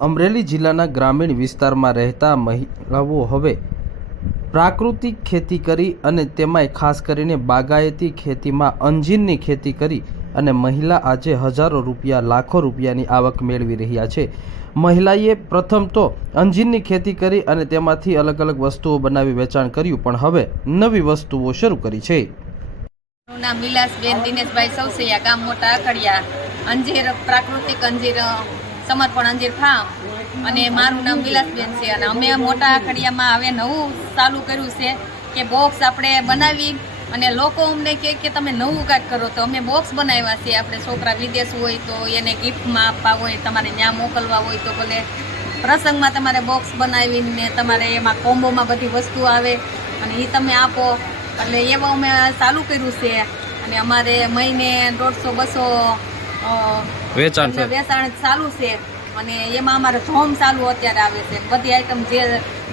અમરેલી જિલ્લાના ગ્રામીણ વિસ્તારમાં રહેતા મહિલાઓ હવે પ્રાકૃતિક ખેતી કરી અને તેમાંય ખાસ કરીને બાગાયતી ખેતીમાં અંજીરની ખેતી કરી અને મહિલા આજે હજારો રૂપિયા લાખો રૂપિયાની આવક મેળવી રહ્યા છે। મહિલાએ પ્રથમ તો અંજીરની ખેતી કરી અને તેમાંથી અલગ અલગ વસ્તુઓ બનાવી વેચાણ કર્યું, પણ હવે નવી વસ્તુઓ શરૂ કરી છે। મારું નામ વિલાસબેન દિનેશભાઈ સૌસૈયા, ગામ મોટા આખડિયા, અંજીર પ્રાકૃતિક અંજીર સમર્પણ અંજીર ફાર્મ, અને મારું નામ વિલાસબેન છે। અને અમે મોટા આખડિયામાં હવે નવું ચાલુ કર્યું છે કે બોક્સ આપણે બનાવી અને લોકો અમને કહે કે તમે નવું કાંઈક કરો, તો અમે બોક્સ બનાવ્યા છે। આપણે છોકરા વિદેશ હોય તો એને ગિફ્ટમાં આપવા હોય, તમારે ત્યાં મોકલવા હોય તો ભલે પ્રસંગમાં તમારે બોક્સ બનાવીને તમારે એમાં કોમ્બોમાં બધી વસ્તુ આવે અને એ તમે આપો, એટલે એવા અમે ચાલુ કર્યું છે। અને અમારે મહિને 150-200 વેચાણ ચાલુ છે, અને એમાં અમારે ધોમ ચાલુ અત્યારે આવે છે। બધી આઈટમ જે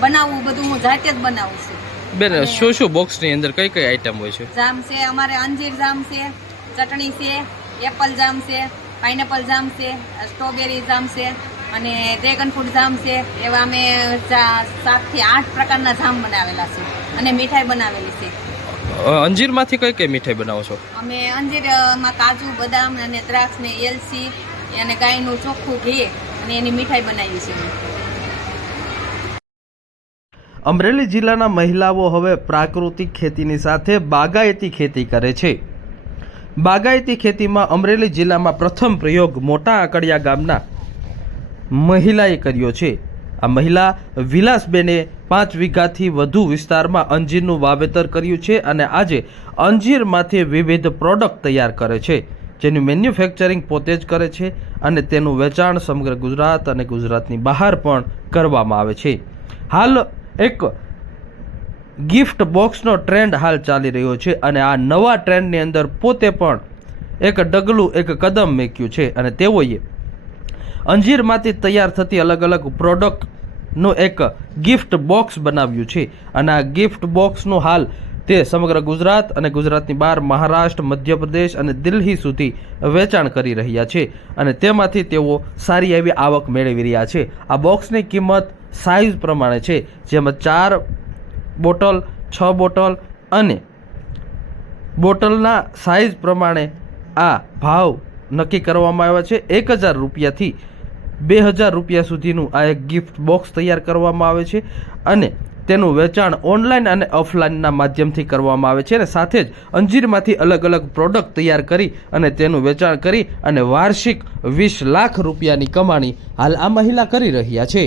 બનાવવું બધું હું જાતે જ બનાવું છું। બેન, શું બોક્સની અંદર કઈ કઈ આઈટમ હોય છે? જામ છે, અમારે અંજીર જામ છે, ચટણી છે, એપલ જામ છે, પાઇનેપલ જામ છે, સ્ટ્રોબેરી જામ છે અને ડ્રેગન ફ્રૂટ જામ છે। એવા અમે 7 થી 8 પ્રકારના જામ બનાવેલા છે અને મીઠાઈ બનાવેલી છે। અંજીરમાંથી કઈ કઈ મીઠાઈ બનાવો છો? અમે અંજીરમાં કાજુ, બદામ અને દ્રાક્ષ ને એલચી અને ગાયનું ચોખ્ખું ઘી અને એની મીઠાઈ બનાવી છે। અમરેલી જિલ્લાના મહિલાઓ હવે પ્રાકૃતિક ખેતીની સાથે બાગાયતી ખેતી કરે છે। બાગાયતી ખેતીમાં અમરેલી જિલ્લામાં પ્રથમ પ્રયોગ મોટા આકડિયા ગામના મહિલાએ કર્યો છે। આ મહિલા વિલાસબેને 5 વીઘાથી વધુ વિસ્તારમાં અંજીરનું વાવેતર કર્યું છે અને આજે અંજીરમાંથી વિવિધ પ્રોડક્ટ તૈયાર કરે છે, જેનું મેન્યુફેક્ચરિંગ પોતે જ કરે છે અને તેનું વેચાણ સમગ્ર ગુજરાત અને ગુજરાતની બહાર પણ કરવામાં આવે છે। હાલ એક ગિફ્ટ બોક્સનો ટ્રેન્ડ હાલ ચાલી રહ્યો છે અને આ નવા ટ્રેન્ડની અંદર પોતે પણ એક ડગલું, એક કદમ મૂક્યું છે અને તેઓએ અંજીરમાંથી તૈયાર થતી અલગ અલગ પ્રોડક્ટનું એક ગિફ્ટ બોક્સ બનાવ્યું છે અને આ ગિફ્ટ બોક્સનું હાલ તે સમગ્ર ગુજરાત અને ગુજરાતની બહાર મહારાષ્ટ્ર, મધ્યપ્રદેશ અને દિલ્હી સુધી વેચાણ કરી રહ્યા છે અને તેમાંથી તેઓ સારી એવી આવક મેળવી રહ્યા છે। આ બોક્સની કિંમત સાઇઝ પ્રમાણે છે, જેમાં 4 બોટલ, 6 બોટલ અને બોટલના સાઇઝ પ્રમાણે આ ભાવ નક્કી કરવામાં આવ્યા છે। 1000 રૂપિયાથી 2000 રૂપિયા સુધીનું આ એક ગિફ્ટ બોક્સ તૈયાર કરવામાં આવે છે અને તેનું વેચાણ ઓનલાઈન અને ઓફલાઈનના માધ્યમથી કરવામાં આવે છે અને સાથે જ અંજીરમાંથી અલગ અલગ પ્રોડક્ટ તૈયાર કરી અને તેનું વેચાણ કરી અને વાર્ષિક 20 લાખ રૂપિયાની કમાણી હાલ આ મહિલા કરી રહ્યા છે।